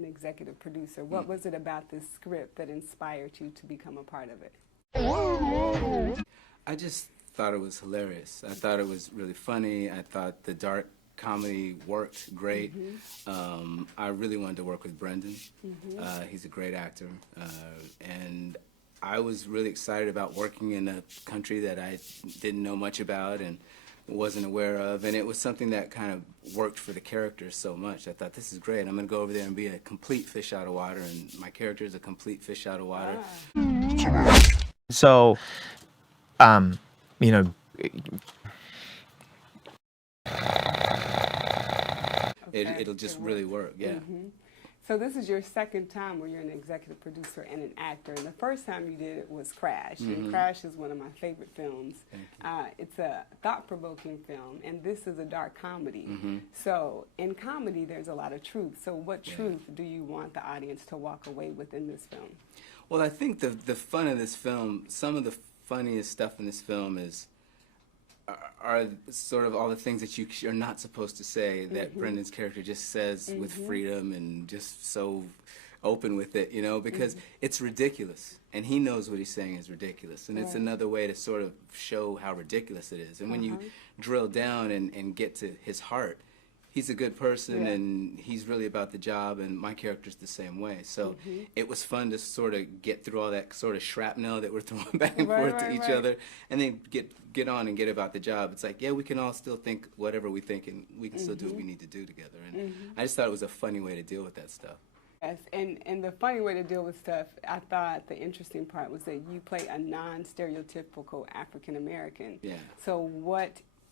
An executive producer. What was it about this script that inspired you to become a part of it? I just thought it was hilarious. I thought it was really funny. I thought the dark comedy worked great. I really wanted to work with Brendan. He's a great actor. And I was really excited about working in a country that I didn't know much about and wasn't aware of, and it was something that kind of worked for the character so much. I thought, this is great. I'm going to go over there and be a complete fish out of water, and my character is a complete fish out of water. So, you know, It'll just really work, yeah. So this is your second time where you're an executive producer and an actor. And the first time you did it was Crash. And Crash is one of my favorite films. It's a thought-provoking film, and this is a dark comedy. So in comedy, there's a lot of truth. So what truth do you want the audience to walk away with in this film? Well, I think the fun of this film, some of the funniest stuff in this film are sort of all the things that you're not supposed to say that Brendan's character just says with freedom and just so open with it, you know, because it's ridiculous, and he knows what he's saying is ridiculous, and it's another way to sort of show how ridiculous it is. And when you drill down and get to his heart, he's a good person, and he's really about the job, and my character's the same way. So it was fun to sort of get through all that sort of shrapnel that we're throwing back and forth to each other, and then get on and get about the job. It's like, yeah, we can all still think whatever we think, and we can still do what we need to do together. And I just thought it was a funny way to deal with that stuff. Yes, and the funny way to deal with stuff, I thought the interesting part was that you play a non-stereotypical African American. Yeah. So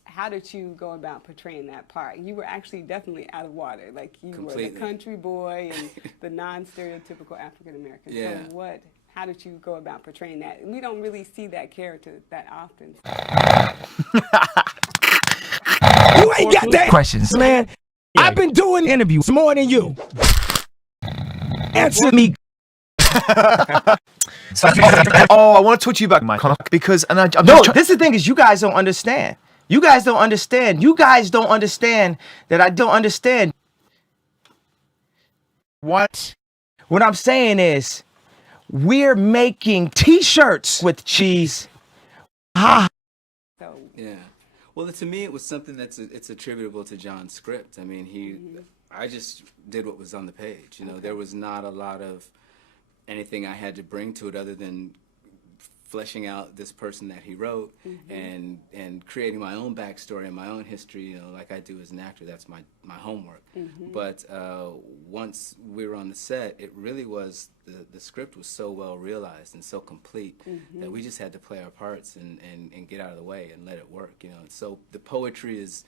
how did you go about portraying that part? You were actually definitely out of water. Like, you Completely. were the country boy and the non-stereotypical African American. Yeah. So how did you go about portraying that? We don't really see that character that often. You ain't got that questions, man. I've been doing interviews more than you. Answer me. I want to talk to you about my because I'm This is the thing is you guys don't understand. You guys don't understand. You guys don't understand that I don't understand. what? What I'm saying is we're making t-shirts with cheese. So Yeah. Well, to me, it was something it's attributable to John's script. I mean, I just did what was on the page. You know, there was not a lot of anything I had to bring to it other than fleshing out this person that he wrote and creating my own backstory and my own history, you know, like I do as an actor. That's my homework. But once we were on the set, it really was, the script was so well realized and so complete that we just had to play our parts and get out of the way and let it work, you know. And so the poetry is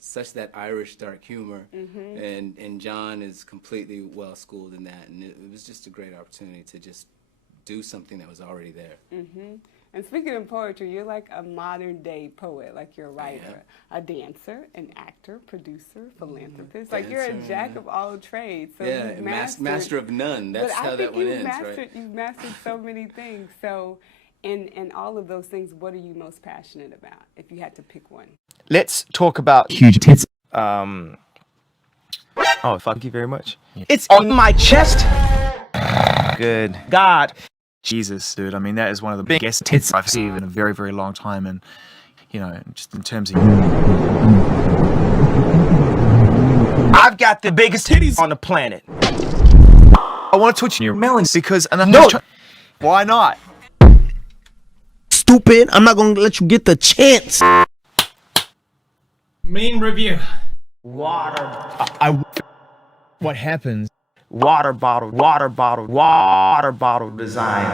such that Irish dark humor, and John is completely well schooled in that, and it was just a great opportunity to just do something that was already there. And speaking of poetry, you're like a modern day poet. Like, you're a writer, a dancer, an actor, producer, philanthropist. Like, you're a jack of all trades. So Yeah, you've mastered, master of none. That's how that one ends, right? You've mastered so many things. So in all of those things, what are you most passionate about, if you had to pick one? Let's talk about huge tits. Oh, thank you very much. It's on my chest. Good God. Jesus, dude. I mean, that is one of the biggest tits I've seen in a very, very long time. And, you know, just in terms of... I've got the biggest titties on the planet. I want to touch your melons because... And I'm No. Why not? Stupid. I'm not going to let you get the chance. Main review. Water. What happens? Water bottle design.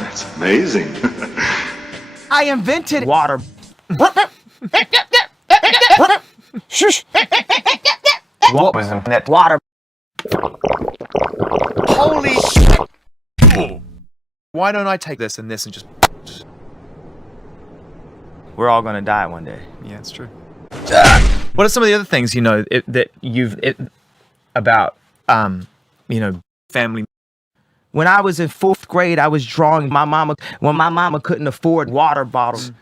That's amazing. I invented water. Shush. What was in that water? Holy shit! Why don't I take this and this and just... We're all gonna die one day. Yeah, it's true. What are some of the other things, you know, about, you know, family? When I was in 4th grade, I was drawing my mama when my mama couldn't afford water bottles.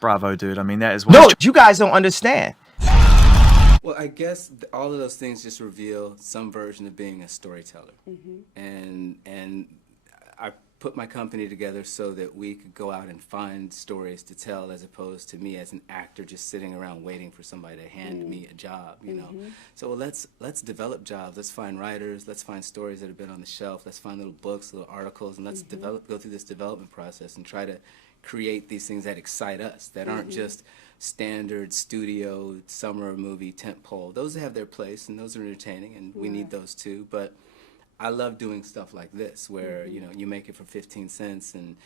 Bravo, dude. I mean, that is... No, you guys don't understand. Well, I guess all of those things just reveal some version of being a storyteller. And I put my company together so that we could go out and find stories to tell, as opposed to me as an actor just sitting around waiting for somebody to hand me a job, you know. So well, let's develop jobs. Let's find writers. Let's find stories that have been on the shelf. Let's find little books, little articles, and let's go through this development process and try to create these things that excite us, that aren't just standard studio summer movie tentpole. Those have their place, and those are entertaining, and we need those too. But I love doing stuff like this, where you know, you make it for 15 cents, and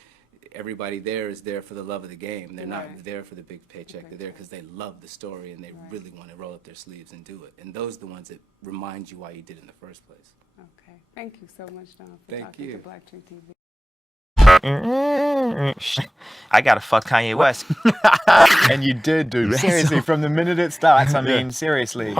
everybody there is there for the love of the game. They're not there for the big paycheck. They're there because they love the story and they really want to roll up their sleeves and do it. And those are the ones that remind you why you did it in the first place. Okay. Thank you so much, Don, for Thank talking you. to Black Tree TV. I gotta fuck Kanye West. And you did, dude. Seriously, from the minute it starts, I mean, seriously.